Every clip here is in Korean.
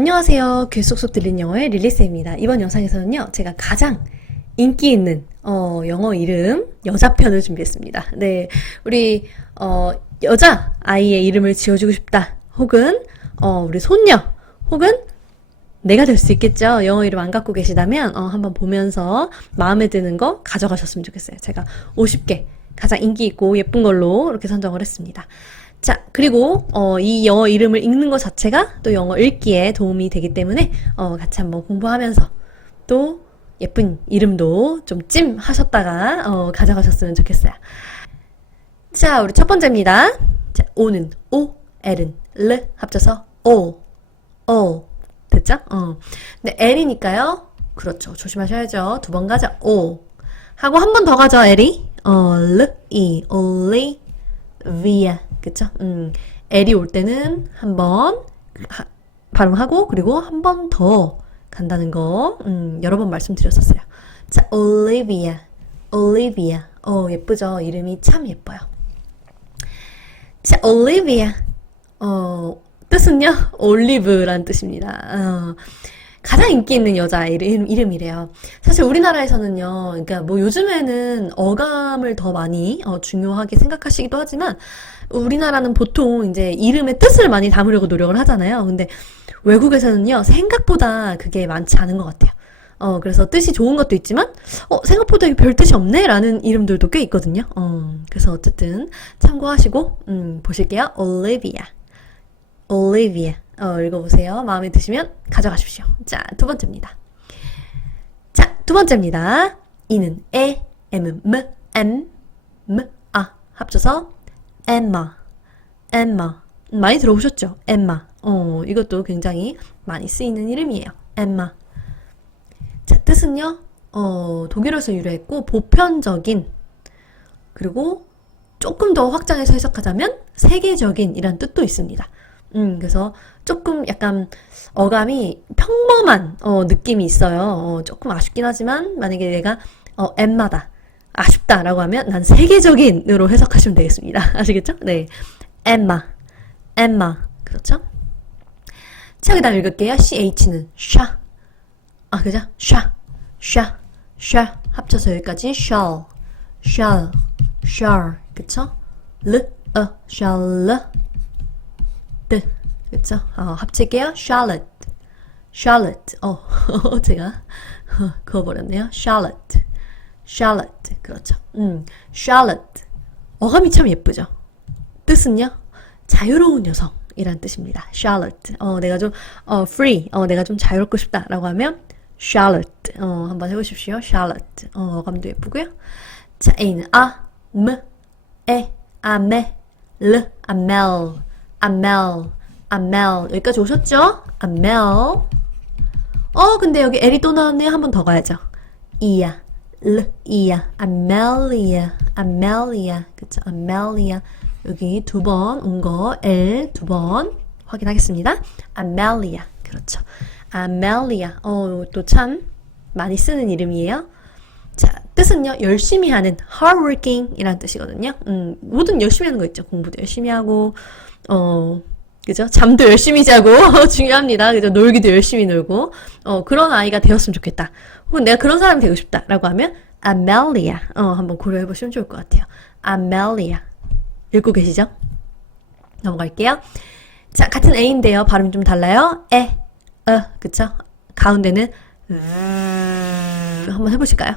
안녕하세요. 귀 쏙쏙 들린 영어의 릴리스입니다. 이번 영상에서는요, 제가 가장 인기 있는, 어, 영어 이름, 여자편을 준비했습니다. 네. 우리, 어, 여자 아이의 이름을 지어주고 싶다. 혹은, 어, 우리 손녀. 혹은, 내가 될 수 있겠죠. 영어 이름 안 갖고 계시다면, 어, 한번 보면서 마음에 드는 거 가져가셨으면 좋겠어요. 제가 50개 가장 인기 있고 예쁜 걸로 이렇게 선정을 했습니다. 자, 그리고 어, 이 영어 이름을 읽는 것 자체가 또 영어 읽기에 도움이 되기 때문에 어, 같이 한번 공부하면서 또 예쁜 이름도 좀 찜 하셨다가 어, 가져가셨으면 좋겠어요. 자, 우리 첫 번째입니다. 자, 오는 O, L은 L 합쳐서 O, O 됐죠? 어. 근데 L이니까요. 그렇죠. 조심하셔야죠. 두 번 가죠. O 하고 한 번 더 가죠. L이 어, L, E, Olivia 그쵸? 음, L이 올 때는 한 번 발음하고 그리고 한 번 더 간다는 거 음, 여러 번 말씀드렸었어요. 자, Olivia, Olivia. 어, 예쁘죠? 이름이 참 예뻐요. 자, Olivia. 어, 뜻은요? 올리브란 뜻입니다. 어, 가장 인기 있는 여자 이름, 이름이래요. 사실 우리나라에서는요, 그러니까 뭐 요즘에는 어감을 더 많이 어, 중요하게 생각하시기도 하지만, 우리나라는 보통 이제 이름의 뜻을 많이 담으려고 노력을 하잖아요. 근데 외국에서는요, 생각보다 그게 많지 않은 것 같아요. 어, 그래서 뜻이 좋은 것도 있지만, 어, 생각보다 별 뜻이 없네? 라는 이름들도 꽤 있거든요. 어, 그래서 어쨌든 참고하시고, 음, 보실게요. Olivia. Olivia. 어, 읽어보세요. 마음에 드시면 가져가십시오. 자, 두 번째입니다. 자, 두 번째입니다. 이는 에, M은 M, M, M, 아 합쳐서 Emma. 많이 들어보셨죠? Emma. 어, 이것도 굉장히 많이 쓰이는 이름이에요. Emma. 자, 뜻은요, 어, 독일어에서 유래했고, 보편적인, 그리고 조금 더 확장해서 해석하자면, 세계적인 이란 뜻도 있습니다. 음, 그래서 조금 약간 어감이 평범한 어, 느낌이 있어요. 어, 조금 아쉽긴 하지만 만약에 내가 어, 엠마다 아쉽다라고 하면 난 세계적인으로 해석하시면 되겠습니다. 아시겠죠? 네, 엠마, 엠마 그렇죠? 자, 그 다음 읽을게요. ch는 샤, 아 그죠? 샤, 샤, 샤 합쳐서 여기까지 shall, shall, shall 그쵸? 르, 어, shall, 뜨 그쵸? 어, 합칠게요. Charlotte, Charlotte. 어, 제가 그어버렸네요. Charlotte, Charlotte. 그렇죠. 음, Charlotte. 어감이 참 예쁘죠. 뜻은요? 자유로운 여성이란 뜻입니다. Charlotte. 어, 내가 좀 어, free. 어, 내가 좀 자유롭고 싶다라고 하면 Charlotte. 어, 한번 해보십시오. Charlotte. 어, 어감도 예쁘고요. 자, A는 아, M, 에, 아메, 르, 아멜, 아멜. 아멜 여기까지 오셨죠? 아멜 어 근데 여기 L이 또 나왔네요 한 번 더 가야죠 이야 르 이야 아멜리아 아멜리아 그쵸 아멜리아 여기 두 번 온 거 L 두 번 확인하겠습니다. 아멜리아 그렇죠. 아멜리아 어또 참 많이 쓰는 이름이에요. 자 뜻은요 열심히 하는 hardworking 이란 뜻이거든요. 음 모든 열심히 하는 거 있죠. 공부도 열심히 하고 어 그죠? 잠도 열심히 자고 중요합니다. 그죠? 놀기도 열심히 놀고 어, 그런 아이가 되었으면 좋겠다. 혹은 내가 그런 사람이 되고 싶다라고 하면 아멜리아 어, 한번 고려해 보시면 좋을 것 같아요. 아멜리아 읽고 계시죠? 넘어갈게요. 자, 같은 A인데요. 발음이 좀 달라요. 에, 어, 그쵸? 가운데는 음, 한번 해보실까요?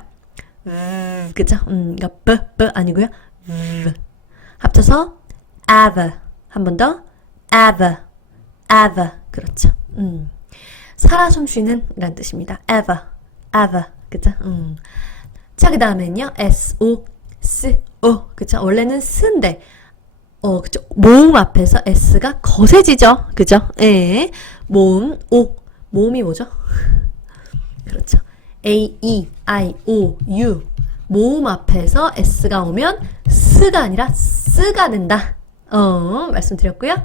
음, 그쵸? 음, 그러니까 b, b 아니고요. 음, 합쳐서 ever 한번 더. Ever, ever. 그렇죠. 음. 살아 숨쉬는 이란 뜻입니다. ever, ever. 그쵸? 음. 자, 그 다음에는요. s, o, s, o. 그쵸? 원래는 스인데, 어, 그쵸? 모음 앞에서 s가 거세지죠. 그죠? 예. 모음, o. 모음이 뭐죠? 그렇죠. a, e, i, o, u. 모음 앞에서 s가 오면 스가 아니라 쓰가 된다. 어, 말씀드렸고요.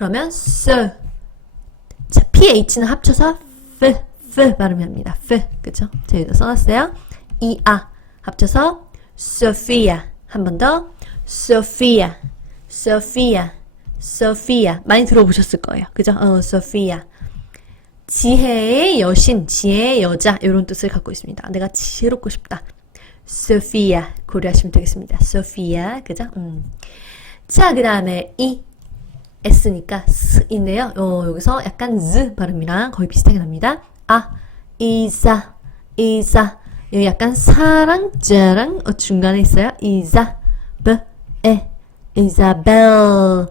그러면 s 자, ph는 합쳐서 f f 발음이 합니다. f? 제가 여기다 써놨어요. e a 합쳐서 Sophia 한 번 더 Sophia Sophia Sophia 많이 들어보셨을 거예요. 그죠? 어, Sophia 지혜의 여신, 지혜의 여자 이런 뜻을 갖고 있습니다. 내가 지혜롭고 싶다. Sophia 고려하시면 되겠습니다. Sophia 그죠? 음. 자, 그 다음에 이 S니까 S인데요. 어, 여기서 약간 Z 발음이랑 거의 비슷하게 납니다. 아, 이사, 이사. 여기 약간 사랑, 자랑 어, 중간에 있어요. 이사, 브, 에, 이사벨라,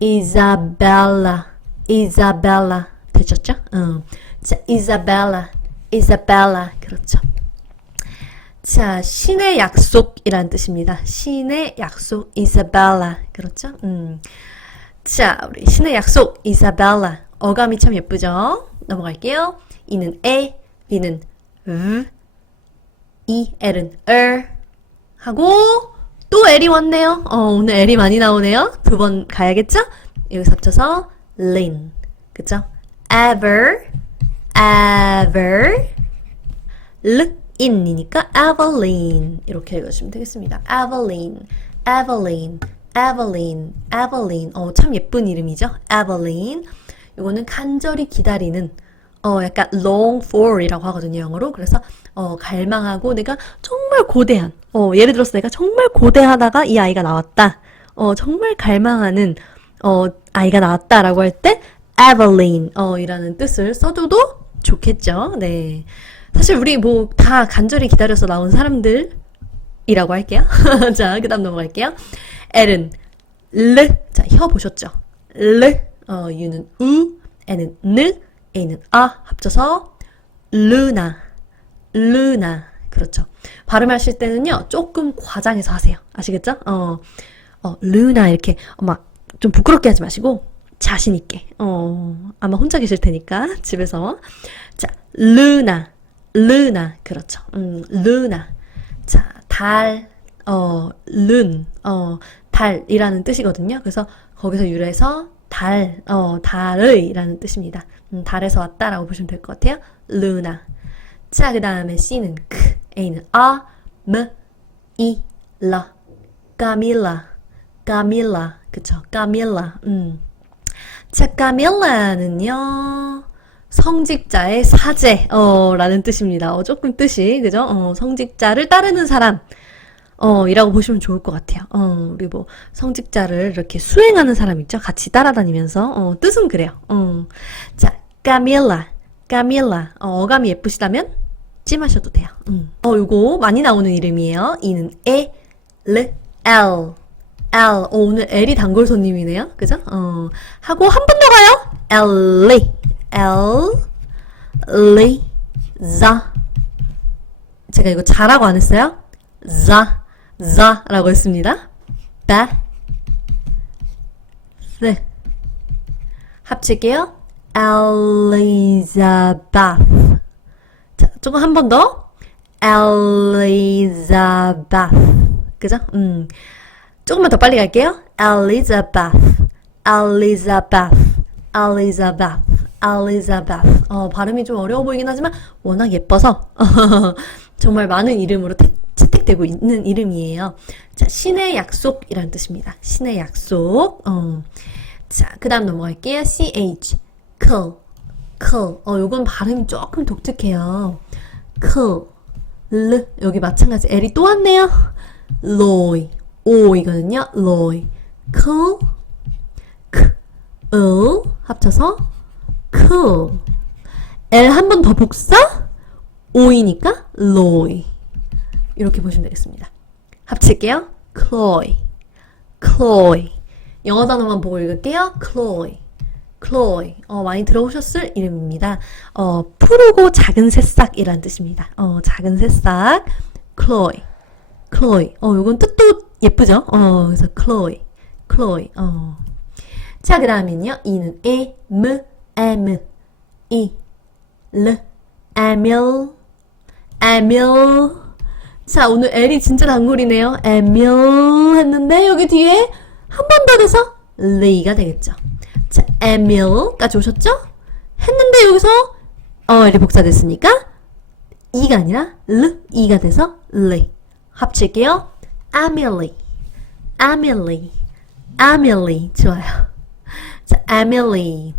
이사벨라, 이사벨라. 되셨죠? 어. 자, 이사벨라, 이사벨라. 그렇죠. 자, 신의 약속이란 뜻입니다. 신의 약속, 이사벨라. 그렇죠? 음. 자, 우리 신의 약속, 이사벨라. 어감이 참 예쁘죠? 넘어갈게요. 이는 에, 비는 으, 이, 엘은 을. 하고, 또 엘이 왔네요. 어, 오늘 엘이 많이 나오네요. 두 번 가야겠죠? 여기서 합쳐서, lin. 그쵸? ever, ever, l, in이니까 Evelyn 이렇게 읽으시면 되겠습니다. Evelyn, Evelyn, Evelyn, Evelyn. 어, 참 예쁜 이름이죠. Evelyn. 이거는 간절히 기다리는 어, 약간 long for이라고 하거든요, 영어로. 그래서 어, 갈망하고 내가 정말 고대한 어, 예를 들어서 내가 정말 고대하다가 이 아이가 나왔다. 어, 정말 갈망하는 어, 아이가 나왔다라고 할 때 Evelyn 어, 이라는 뜻을 써줘도 좋겠죠. 네. 사실 우리 뭐 다 간절히 기다려서 나온 사람들이라고 할게요. 자, 그 다음 넘어갈게요. L은 르. 자, 혀 보셨죠? 르. 어, U는 우, N은 느, A는 아 합쳐서 르나. 르나. 그렇죠. 발음하실 때는요, 조금 과장해서 하세요. 아시겠죠? 어, 어, 르나 이렇게 막 좀 부끄럽게 하지 마시고 자신 있게. 어, 아마 혼자 계실 테니까 집에서. 자, 르나. 르나 그렇죠. 음, 르나. 자, 달, 어, 른, 어, 달이라는 뜻이거든요. 그래서 거기서 유래해서 달, 어, 달의라는 뜻입니다. 음, 달에서 왔다라고 보시면 될 것 같아요. 르나. 자, 그 다음에 C는 크, A는 아, 무, 이, 라, 까밀라, 까밀라, 그쵸? 까밀라. 음. 자, 까밀라는요. 성직자의 사제, 어, 라는 뜻입니다. 어, 조금 뜻이, 그죠? 어, 성직자를 따르는 사람, 어, 이라고 보시면 좋을 것 같아요. 어, 우리 뭐, 성직자를 이렇게 수행하는 사람 있죠? 같이 따라다니면서, 어, 뜻은 그래요. 어. 자, 까밀라, 까밀라. 어, 어감이 예쁘시다면, 찜하셔도 돼요. 음. 어, 요거 많이 나오는 이름이에요. 이는 에, 르, 엘. L. 어, 오늘 L이 단골 손님이네요. 그죠? 어. 하고 한 번 더 가요. 엘리. L, 리, 자. 제가 이거 자라고 안 했어요? 자, 자라고 했습니다. 바, 스. 합칠게요. 엘리자베스. 자, 조금 한 번 더. 엘리자베스. 그죠? 음. 조금만 더 빨리 갈게요. 엘리자베스. 엘리자베스. 엘리자베스. 엘리자베스. 어, 발음이 좀 어려워 보이긴 하지만 워낙 예뻐서 정말 많은 이름으로 태, 채택되고 있는 이름이에요. 자, 신의 약속이라는 뜻입니다. 신의 약속. 어. 자, 그 다음 넘어갈게요. ch. cool. cool. 어, 요건 발음이 조금 독특해요. cool. 르. 여기 마찬가지. L이 또 왔네요. 로이. 오이거든요. 로이. cool. 크. 을 합쳐서 cool. L 한 번 더 복사? 오이니까 로이. 이렇게 보시면 되겠습니다. 합칠게요. Chloe. Chloe. 영어 단어만 보고 읽을게요. Chloe. Chloe. 어, 많이 들어보셨을 이름입니다. 어, 푸르고 작은 새싹이란 뜻입니다. 어, 작은 새싹. Chloe. Chloe. 어, 요건 뜻도 예쁘죠? 어, 그래서 Chloe. Chloe. 어. 자, 그 다음엔요. 이는 에, 무, 에무, 이, 르, 에밀, 에밀. 자, 오늘 L이 진짜 단골이네요. 에밀 했는데 여기 뒤에 한 번 더 돼서 레이가 되겠죠. 자, 에밀까지 오셨죠? 했는데 여기서 어, L이 복사됐으니까 이가 아니라 르, 이가 돼서 레. 합칠게요. 아밀리, 아밀리, 아밀리. 좋아요. 자, 에밀리.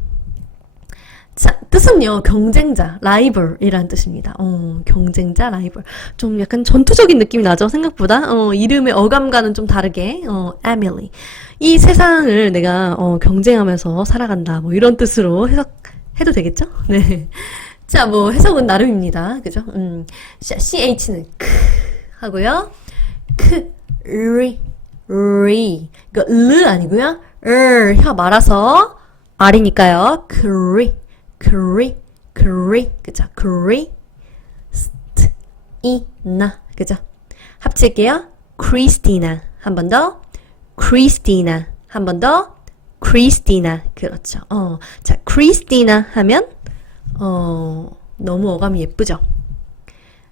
자, 뜻은요, 경쟁자, 라이벌이라는 뜻입니다. 어, 경쟁자, 라이벌. 좀 약간 전투적인 느낌이 나죠, 생각보다? 어, 이름의 어감과는 좀 다르게, 어, 에밀리. 이 세상을 내가, 어, 경쟁하면서 살아간다. 뭐, 이런 뜻으로 해석해도 되겠죠? 네. 자, 뭐, 해석은 나름입니다. 그죠? 음, 자, CH는 크 하고요. 크, 리, 리. 이거, 르 아니고요. 을, 혀 말아서, R이니까요. 크리, 크리. 그죠? 크리, 스트, 이나. 그죠? 합칠게요. 크리스티나. 한 번 더. 크리스티나. 한 번 더. 크리스티나. 그렇죠. 어. 자, 크리스티나 하면, 어, 너무 어감이 예쁘죠?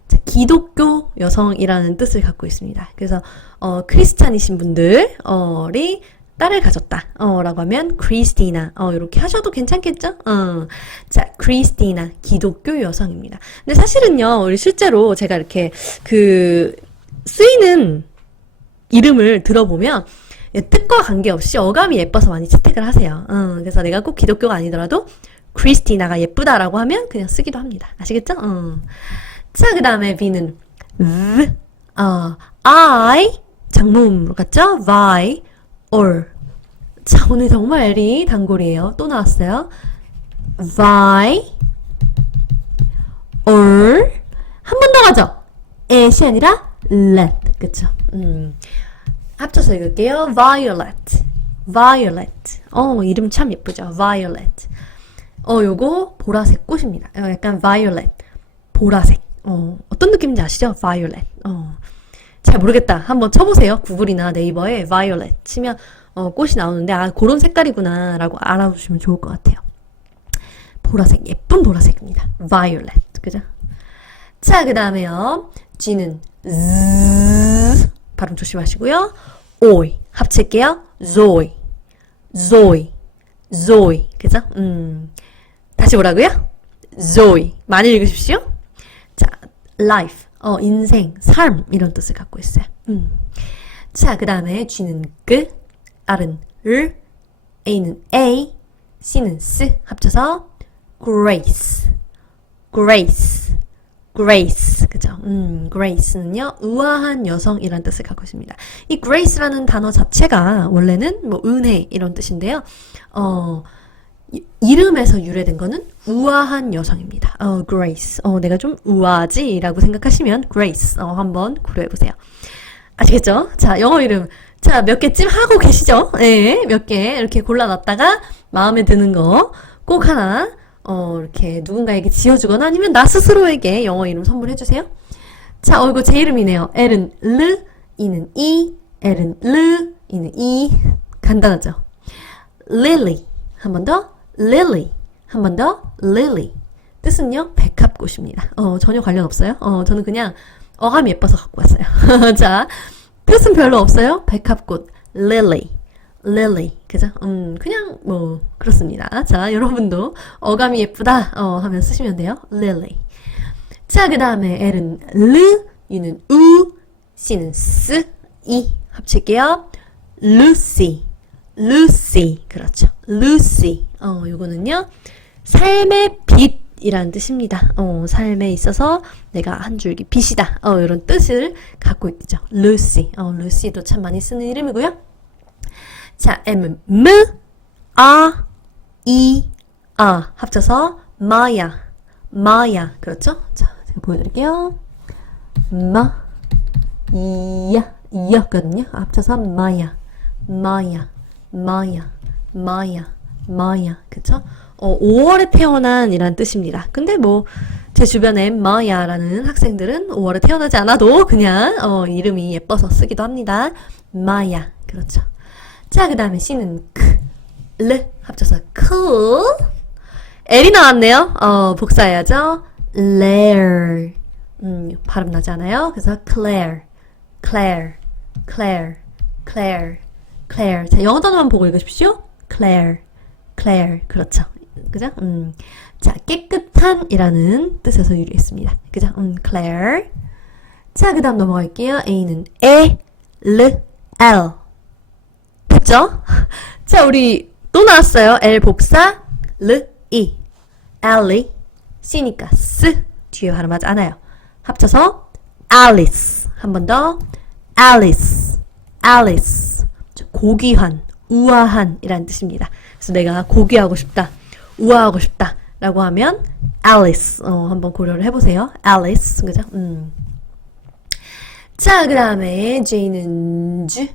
자, 기독교 여성이라는 뜻을 갖고 있습니다. 그래서, 어, 크리스찬이신 분들, 어리, 딸을 가졌다. 어, 라고 하면 크리스티나. 어, 이렇게 하셔도 괜찮겠죠? 어. 자, 크리스티나. 기독교 여성입니다. 근데 사실은요, 우리 실제로 제가 이렇게 그 쓰이는 이름을 들어보면 예, 뜻과 관계없이 어감이 예뻐서 많이 채택을 하세요. 어, 그래서 내가 꼭 기독교가 아니더라도 크리스티나가 예쁘다라고 하면 그냥 쓰기도 합니다. 아시겠죠? 어. 자, 그 다음에 B는 V, 어, I, 장모음으로 갔죠? Vi, or. 자, 오늘 정말 L이 단골이에요. 또 나왔어요. Vi, or. 한번 더 가죠? et이 아니라 let. 그쵸? 음. 합쳐서 읽을게요. Violet. Violet. 어, 이름 참 예쁘죠? Violet. 어, 요거 보라색 꽃입니다. 어, 약간 violet. 보라색. 어, 어떤 느낌인지 아시죠? violet. 어. 잘 모르겠다. 한번 쳐보세요. 구글이나 네이버에 violet 치면 어, 꽃이 나오는데 아, 그런 색깔이구나 라고 알아두시면 좋을 것 같아요. 보라색, 예쁜 보라색입니다. violet. 그죠? 자, 그 다음에요. G는 Z. 발음 조심하시고요. oi. 합칠게요. zoe. zoe. zoe. 그죠? 음. 다시 뭐라고요? zoe. 많이 읽으십시오. 자, life. 어, 인생, 삶. 이런 뜻을 갖고 있어요. 음. 자, 그 다음에 G는 그, R은 을, A는 A, C는 S. 합쳐서 grace. grace. grace. 그죠? 음, grace는요, 우아한 여성이라는 뜻을 갖고 있습니다. 이 grace라는 단어 자체가 원래는 뭐 은혜 이런 뜻인데요. 어, 이- 이름에서 유래된 거는 우아한 여성입니다. 어, grace. 어, 내가 좀 우아하지? 라고 생각하시면 grace. 어, 한번 고려해 보세요. 아시겠죠? 자, 영어 이름. 자, 몇 개쯤 하고 계시죠? 네, 몇개 이렇게 골라놨다가 마음에 드는 거 꼭 하나, 어, 이렇게 누군가에게 지어주거나 아니면 나 스스로에게 영어 이름 선물해주세요. 자, 어, 이거 제 이름이네요. L은 르, E는 이, L은 르, E는 이. 간단하죠? Lily. 한 번 더. Lily. 한 번 더. Lily. 뜻은요, 백합꽃입니다. 어, 전혀 관련 없어요. 어, 저는 그냥 어감이 예뻐서 갖고 왔어요. 자, 뜻은 별로 없어요. 백합꽃. Lily. Lily. 그죠? 음, 그냥 뭐, 그렇습니다. 자, 여러분도 어감이 예쁘다, 어, 하면 쓰시면 돼요. Lily. 자, 그 다음에 L은 르, U는 우, C는 스, 이. 합칠게요. Lucy. Lucy. 그렇죠. Lucy. 어, 요거는요. 삶의 빛이라는 뜻입니다. 어, 삶에 있어서 내가 한 줄기 빛이다. 어, 이런 뜻을 갖고 있죠. Lucy. 어, Lucy도 참 많이 쓰는 이름이고요. 자, M은 M, 아, 이, 아. 합쳐서 마야. 마야. 그렇죠? 자, 제가 보여드릴게요. 마, 이야, 이였거든요. 합쳐서 마야. 마야, 마야, 마야, 마야. 그쵸? 어, 5월에 태어난 이란 뜻입니다. 근데 뭐, 제 주변에 마야라는 학생들은 5월에 태어나지 않아도 그냥, 어, 이름이 예뻐서 쓰기도 합니다. 마야. 그렇죠. 자, 그 다음에 C는 크, 르. 합쳐서 cool. L이 나왔네요. 어, 복사해야죠. Lair. 음, 발음 나지 않아요? 그래서 Claire, Claire, Claire. 자, 영어 단어만 보고 읽으십시오. Claire, Claire. 그렇죠. 그죠? 음. 자, 깨끗한이라는 뜻에서 유래했습니다. 그죠? 음, Claire. 자, 그 다음 넘어갈게요. A는 E, L, L. 됐죠? 자, 우리 또 나왔어요. L 복사, L, E. Ellie. C니까 S. 뒤에 발음하지 않아요. 합쳐서 Alice. 한 번 더. Alice. Alice. 고귀한, 우아한 이라는 뜻입니다. 그래서 내가 고귀하고 싶다, 우아하고 싶다 라고 하면 Alice. 어, 한번 고려를 해보세요. Alice. 그죠? 음. 자, 그 다음에 J는 J.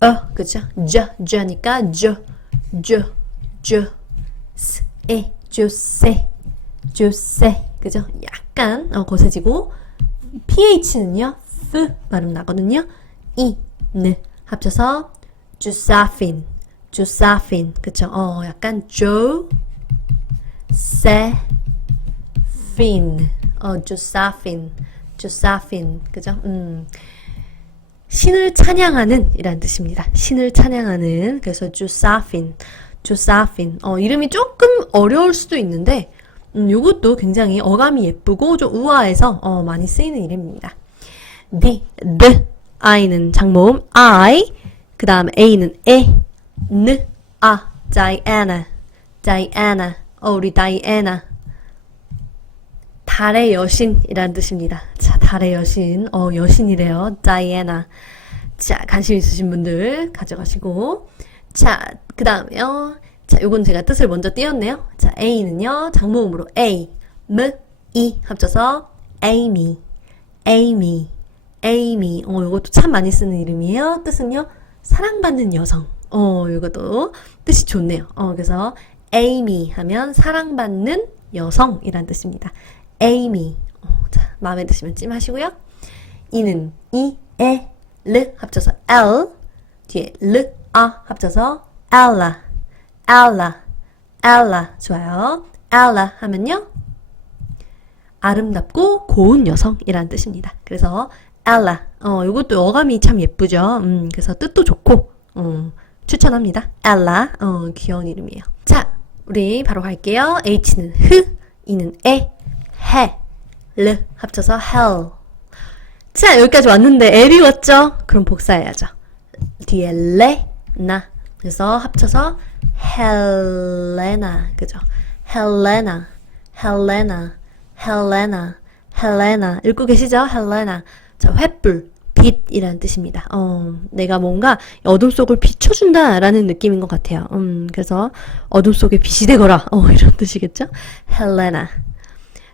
어, 그죠? J, J니까 J, J, J, S, E, 조세, 조세. 그죠? 약간 어, 거세지고 PH는요, F 발음 나거든요. 이, 느 합쳐서 주 사핀, 주사핀. 그쵸? 어, 약간 조, 세, 핀. 어, 주사핀, 주사핀. 그죠? 음. 신을 찬양하는 이란 뜻입니다. 신을 찬양하는. 그래서 주사핀, 주사핀. 어, 이름이 조금 어려울 수도 있는데, 음, 요것도 굉장히 어감이 예쁘고 좀 우아해서 어, 많이 쓰이는 이름입니다. D, the, I는 장모음 I, 그 다음 A는 에, 느, 아, Diana, Diana, 어, 우리 다이애나. 달의 여신이라는 뜻입니다. 자, 달의 여신, 어, 여신이래요. 다이애나. 자, 관심 있으신 분들 가져가시고. 자, 그 다음에요. 자, 요건 제가 뜻을 먼저 띄웠네요. 자, A는요, 장모음으로 A, M, E 합쳐서 Amy, Amy, Amy. 어, 요것도 참 많이 쓰는 이름이에요. 뜻은요, 사랑받는 여성. 어, 요것도 뜻이 좋네요. 어, 그래서 Amy 하면 사랑받는 여성이란 뜻입니다. Amy. 어, 자, 마음에 드시면 찜하시고요. 이는 이, 에, 르 합쳐서 L, 뒤에 르, 아 합쳐서 Ella, Ella, Ella. 좋아요. Ella 하면요. 아름답고 고운 여성이라는 뜻입니다. 그래서 Ella. 어, 이것도 어감이 참 예쁘죠. 음, 그래서 뜻도 좋고, 어, 추천합니다. Ella. 어, 귀여운 이름이에요. 자, 우리 바로 갈게요. H는 흐, E는 에, 해, 르 합쳐서 hell. 자, 여기까지 왔는데 L이 왔죠? 그럼 복사해야죠. 뒤에 레, 나. 그래서 합쳐서 헬레나. 그죠? 헬레나, 헬레나, 헬레나, 헬레나. 읽고 계시죠? 헬레나. 자, 횃불, 빛이라는 뜻입니다. 어, 내가 뭔가 어둠 속을 비춰준다라는 느낌인 것 같아요. 음, 그래서 어둠 속에 빛이 되거라. 어, 이런 뜻이겠죠? 헬레나.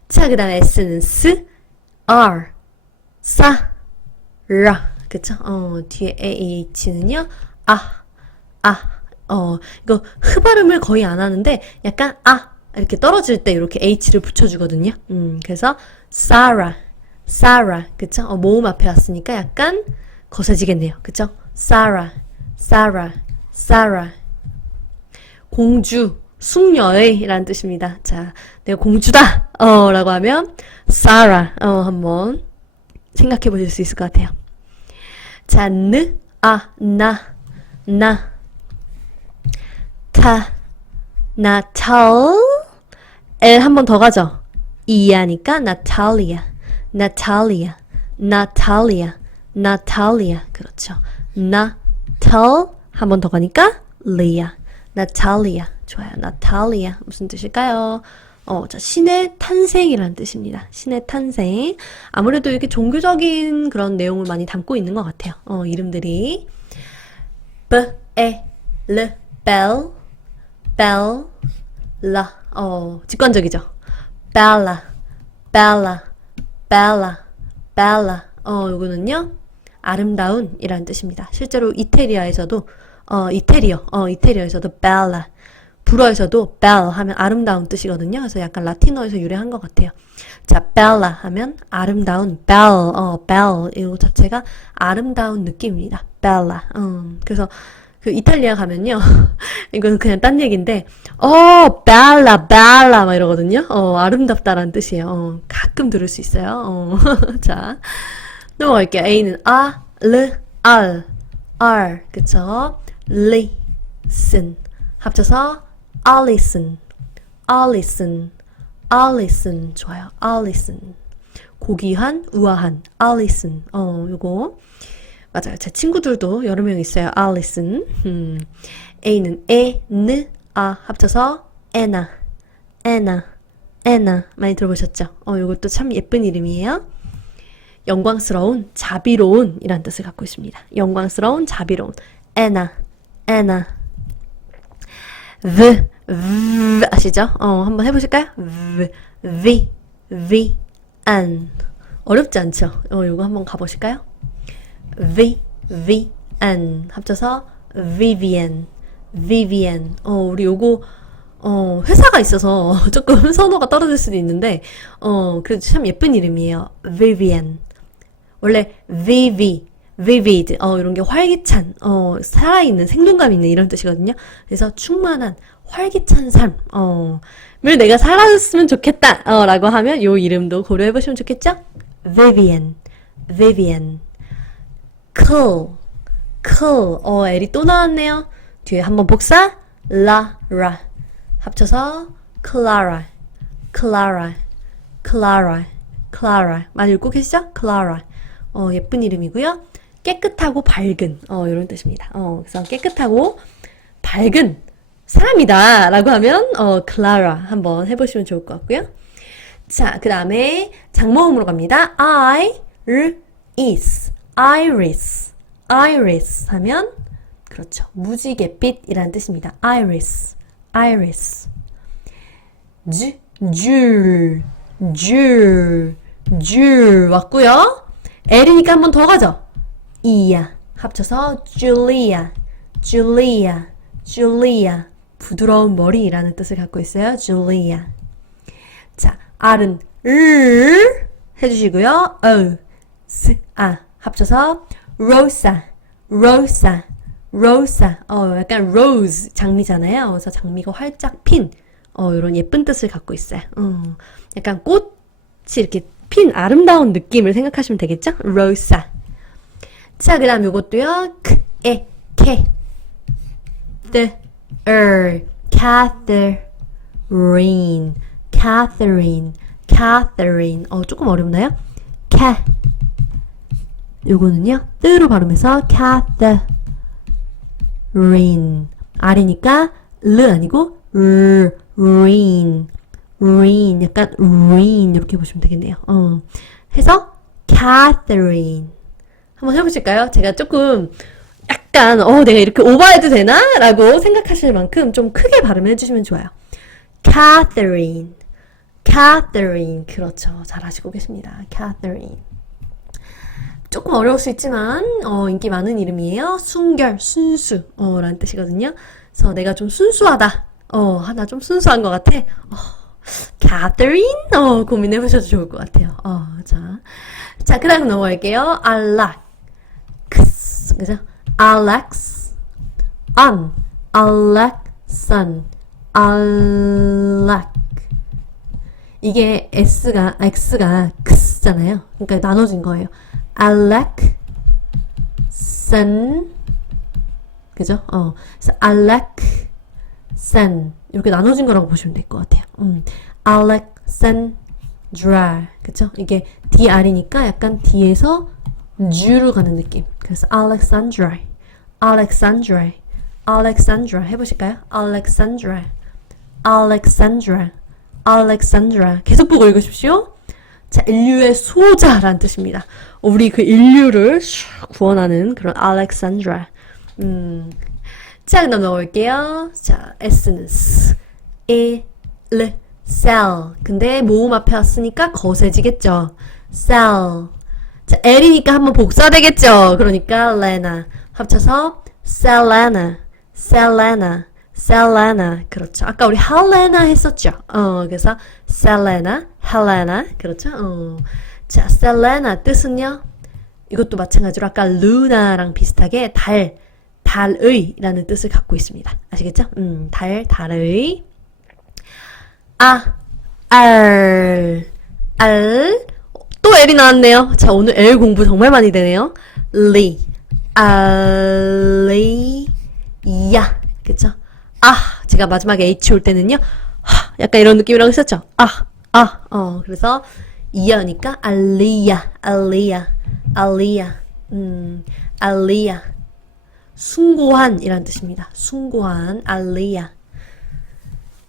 자, 그 다음에 S는 스, R, 사, 라. 그쵸? 어, 뒤에 AH는요, 아, 아, 어, 이거 흐 발음을 거의 안 하는데, 약간, 아, 이렇게 떨어질 때 이렇게 H를 붙여주거든요. 음, 그래서, Sarah, Sarah. 그쵸? 어, 모음 앞에 왔으니까 약간 거세지겠네요. 그쵸? Sarah, Sarah, Sarah. 공주, 숙녀의 라는 뜻입니다. 자, 내가 공주다! 어, 라고 하면, Sarah. 어, 한번 생각해 보실 수 있을 것 같아요. 자, 느, 아, 나, 나, 타, 나, 탈, L 한번 더 가죠. 이하니까 나탈리아, 나탈리아, 나탈리아, 나탈리아. 그렇죠. 나탈 한번 더 가니까 리아, 나탈리아. 좋아요. 나탈리아. 무슨 뜻일까요? 어, 자, 신의 탄생이라는 뜻입니다. 신의 탄생. 아무래도 이렇게 종교적인 그런 내용을 많이 담고 있는 것 같아요. 어, 이름들이. B, E, L, Bell, Bell, La. 어, 직관적이죠. Bella, Bella, Bella, Bella. 어, 요거는요. 아름다운 이라는 뜻입니다. 실제로 이태리아에서도, 어, 이태리어, 어, 이태리어에서도 Bella. 불어에서도 bell 하면 아름다운 뜻이거든요. 그래서 약간 라틴어에서 유래한 것 같아요. 자, bella 하면 아름다운 bell, 어, bell 이거 자체가 아름다운 느낌입니다. bella. 음, 그래서 그 이탈리아 가면요. 이거는 그냥 딴 얘기인데, 어, bella, bella 막 이러거든요. 어, 아름답다라는 뜻이에요. 어, 가끔 들을 수 있어요. 어, 자, 넘어갈게요. A는 아, 르, 알, R, 그쵸? listen 합쳐서 Allison, Allison, Allison 좋아요. Allison 고귀한, 우아한 Allison. 어, 요거 맞아요. 제 친구들도 여러 명 있어요. Allison. 음. A는 에, 느, 아 합쳐서 Anna, Anna, 에나 많이 들어보셨죠? 어, 이것도 참 예쁜 이름이에요. 영광스러운, 자비로운 이란 뜻을 갖고 있습니다. 영광스러운, 자비로운. 에나, 에나. v, v 아시죠? 어, 한번 해보실까요? v, v, v, an. 어렵지 않죠? 어, 이거 한번 가보실까요? V, v, n 합쳐서 Vivian, Vivian. 어, 우리 요거 어, 회사가 있어서 조금 선호가 떨어질 수도 있는데, 어, 그래도 참 예쁜 이름이에요. Vivian. 원래 vivid, vivid, 어, 이런 게 활기찬, 어, 살아있는, 생동감 있는 이런 뜻이거든요. 그래서 충만한, 활기찬 삶, 어, 을 내가 살았으면 좋겠다, 어, 라고 하면 요 이름도 고려해 보시면 좋겠죠? Vivian, Vivian. Cool, cool. 어, L이 또 나왔네요. 뒤에 한번 복사, Lara. 합쳐서 Clara, Clara, Clara, Clara. 많이 읽고 계시죠? Clara. 어, 예쁜 이름이고요. 깨끗하고 밝은, 어, 이런 뜻입니다. 어, 그래서 깨끗하고 밝은 사람이다. 라고 하면, 어, Clara 한번 해보시면 좋을 것 같고요. 자, 그 다음에 장모음으로 갑니다. I, R, is, iris, iris 하면, 그렇죠. 무지갯빛이라는 뜻입니다. iris, iris. 주, 줄, 줄, 줄 왔고요. L이니까 한 번 더 가죠. 이야 합쳐서 Julia, Julia, Julia. 부드러운 머리라는 뜻을 갖고 있어요. Julia. 자, R은 을 해주시고요. O, S, 아 합쳐서 Rosa, Rosa, Rosa. 어, 약간 rose 장미잖아요. 그래서 장미가 활짝 핀 어, 이런 예쁜 뜻을 갖고 있어요. 어, 약간 꽃이 이렇게 핀 아름다운 느낌을 생각하시면 되겠죠? Rosa. 자, 그 다음 요것도요. 크, 에, 케. the, er, Catherine, Catherine, Catherine. 어, 조금 어렵나요? ca. 요거는요. 뜨로 발음해서 Catherine. R이니까 르 아니고 르, rain, rain. 약간 rain 이렇게 보시면 되겠네요. 어. 해서 Catherine. 한번 해보실까요? 제가 조금 약간 어 내가 이렇게 오버해도 되나? 라고 생각하실 만큼 좀 크게 발음해 주시면 좋아요. Catherine, Catherine 그렇죠. 잘 하시고 계십니다. Catherine. 조금 어려울 수 있지만 어, 인기 많은 이름이에요. 순결, 순수 어, 라는 뜻이거든요. 그래서 내가 좀 순수하다. 어, 하나 좀 순수한 것 같아. 어, Catherine? 어, 고민해 보셔도 좋을 것 같아요. 어, 자. 자, 그 다음 넘어갈게요. Alex. 그죠? Alex. An. Alexan. Alex. 이게 S가, X가 X잖아요. 그러니까 나눠진 거예요. San. 그죠? 어. 그래서. San. 이렇게 나눠진 거라고 보시면 될 것 같아요. 음. Alexandra. 그쵸? 이게 DR이니까 약간 D에서 G로 가는 느낌. 그래서 Alexandra. Alexandra. Alexandra. 해보실까요? Alexandra. Alexandra. Alexandra. 계속 보고 읽으십시오. 자, 인류의 수호자라는 뜻입니다. 우리 그 인류를 슉 구원하는 그런 Alexandra. 음. 자, 그다음 넘어갈게요. 자, S는 S, E, L, cell. 근데 모음 앞에 왔으니까 거세지겠죠. cell. 자, L이니까 한번 복사되겠죠. 그러니까 Lena. 합쳐서 Selena, Selena, Selena. 그렇죠. 아까 우리 Helena 했었죠. 어, 그래서 Selena, Helena. 그렇죠. 어. 자, Selena 뜻은요. 이것도 마찬가지로 아까 Luna랑 비슷하게 달, 달의라는 뜻을 갖고 있습니다. 아시겠죠? 음, 달, 달의. 아, 알, 알. 또 L이 나왔네요. 자, 오늘 L 공부 정말 많이 되네요. 리, 알리, 야. 그쵸? 아, 제가 마지막에 H 올 때는요. 하, 약간 이런 느낌이라고 했었죠? 아, 아, 어, 그래서 이어니까 알리야, 알리야, 알리야, 음, 알리야. 숭고한이란 뜻입니다. 숭고한, 알리야.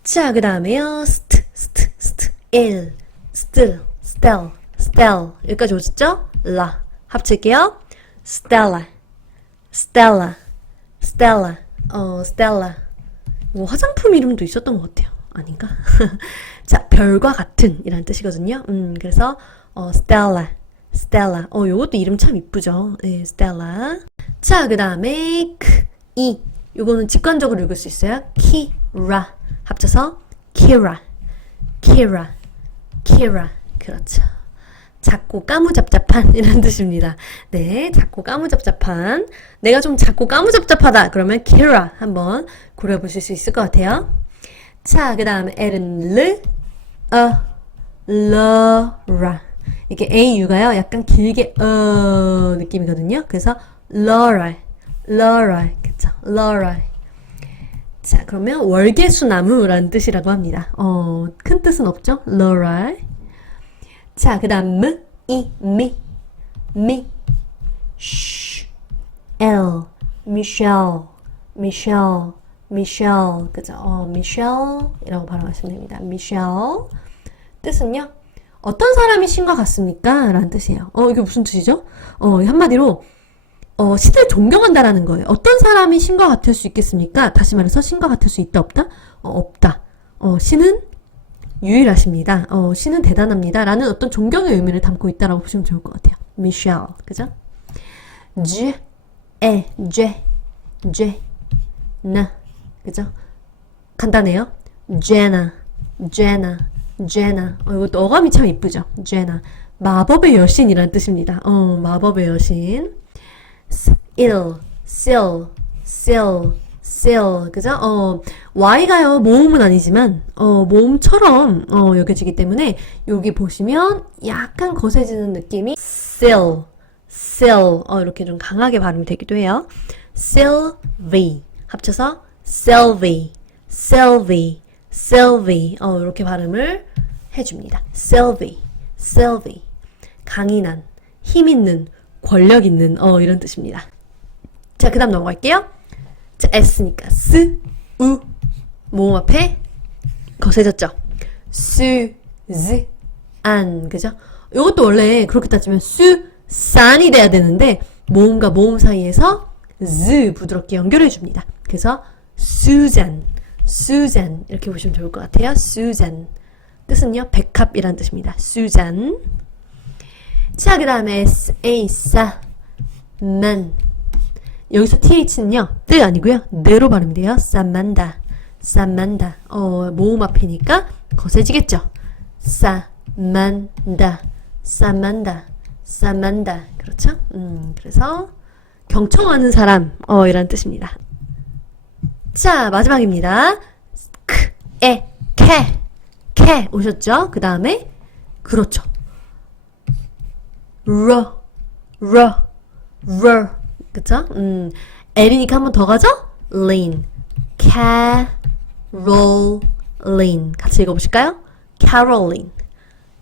자, 그 다음에요. 스트, 스트, 스트. il, still, still, still. 여기까지 오셨죠? 라. 합칠게요. Stella, Stella, Stella. 어, Stella. 뭐 화장품 이름도 있었던 것 같아요. 아닌가? 자, 별과 같은 이라는 뜻이거든요. 음, 그래서 어, Stella, Stella. 어, 요것도 이름 참 이쁘죠. 예, Stella. 자, 그 다음에 크, 이. 요거는 직관적으로 읽을 수 있어요. 키라. 합쳐서 Kira, Kira, Kira. 그렇죠. 작고 까무잡잡한 이런 뜻입니다. 네, 작고 까무잡잡한. 내가 좀 작고 까무잡잡하다. 그러면 Kira 한번 고려 보실 수 있을 것 같아요. 자, 그 다음에 L은 르, 어, 러라. 이게 AU가요, 약간 길게, 어, 느낌이거든요. 그래서 Laura, Laura. 그쵸, Laura. 자, 그러면 월계수나무라는 뜻이라고 합니다. 어, 큰 뜻은 없죠? Laura. 자, 그 다음, 무, 이, 미, 미, 슈, L, Michelle, Michelle, Michelle, 그죠? 어, Michelle이라고 발음하시면 됩니다. Michelle. 뜻은요? 어떤 사람이 신과 같습니까? 라는 뜻이에요. 어, 이게 무슨 뜻이죠? 어, 한마디로, 어, 신을 존경한다라는 거예요. 어떤 사람이 신과 같을 수 있겠습니까? 다시 말해서 신과 같을 수 있다, 없다? 어, 없다. 어, 신은 유일하십니다. 어, 신은 대단합니다. 라는 어떤 존경의 의미를 담고 있다라고 보시면 좋을 것 같아요. 미셸, 그죠? 쥐, 에, 쥐, 쥐, 나, 그죠? 간단해요. 제나, 제나, 제나. 어, 이것도 어감이 참 이쁘죠? 제나. 마법의 여신이라는 뜻입니다. 어, 마법의 여신. 일, sil, sil, sil, 그죠? 어, y가요, 모음은 아니지만, 어, 모음처럼, 어, 여겨지기 때문에, 여기 보시면 약간 거세지는 느낌이 sil, sil, 어, 이렇게 좀 강하게 발음이 되기도 해요. sylvie, 합쳐서 sylvie, sylvie, sylvie, 어, 이렇게 발음을 해줍니다. sylvie, sylvie. 강인한, 힘 있는, 권력 있는, 어, 이런 뜻입니다. 자, 그 다음 넘어갈게요. 자, S니까 스, 우, 모음 앞에 거세졌죠? 수, 즈, 안, 그죠? 이것도 원래 그렇게 따지면 수, 산이 돼야 되는데 모음과 모음 사이에서 즈 부드럽게 연결해 줍니다. 그래서 수잔, 수잔 이렇게 보시면 좋을 것 같아요. 수잔 뜻은요 백합이라는 뜻입니다. 수잔 자, 그 다음에 에이사 만 여기서 th는요 뜻 아니고요 네로 발음이 돼요. 쌈만다, 쌈만다. 어 모음 앞이니까 거세지겠죠. 싸만다, 싸만다, 싸만다. 그렇죠? 음, 그래서 경청하는 사람 어 이란 뜻입니다. 자 마지막입니다. 크, 에, 캐, 캐 오셨죠? 그 다음에 그렇죠. 러, 러, 러. 그쵸? 음, L이니까 한 번 더 가죠? lean, Caroline. 같이 읽어보실까요? Caroline,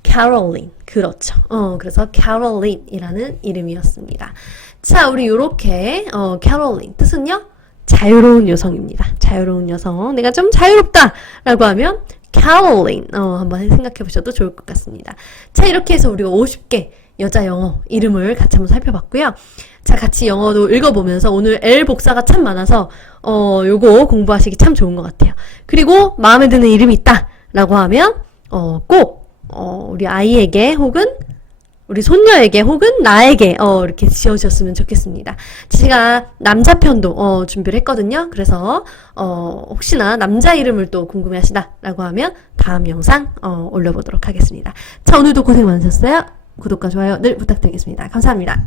Caroline. 그렇죠. 어, 그래서 Caroline이라는 이름이었습니다. 자, 우리 요렇게, 어, Caroline. 뜻은요? 자유로운 여성입니다. 자유로운 여성. 내가 좀 자유롭다! 라고 하면, Caroline. 어, 한번 생각해 보셔도 좋을 것 같습니다. 자, 이렇게 해서 우리가 50개 여자 영어 이름을 같이 한번 살펴봤고요. 자, 같이 영어도 읽어보면서 오늘 L 복사가 참 많아서, 어, 요거 공부하시기 참 좋은 것 같아요. 그리고 마음에 드는 이름이 있다! 라고 하면, 어, 꼭, 어, 우리 아이에게 혹은 우리 손녀에게 혹은 나에게 어, 이렇게 지어주셨으면 좋겠습니다. 제가 남자 편도 어, 준비를 했거든요. 그래서 어, 혹시나 남자 이름을 또 궁금해하시다라고 하면 다음 영상 어, 올려보도록 하겠습니다. 자 오늘도 고생 많으셨어요. 구독과 좋아요 늘 부탁드리겠습니다. 감사합니다.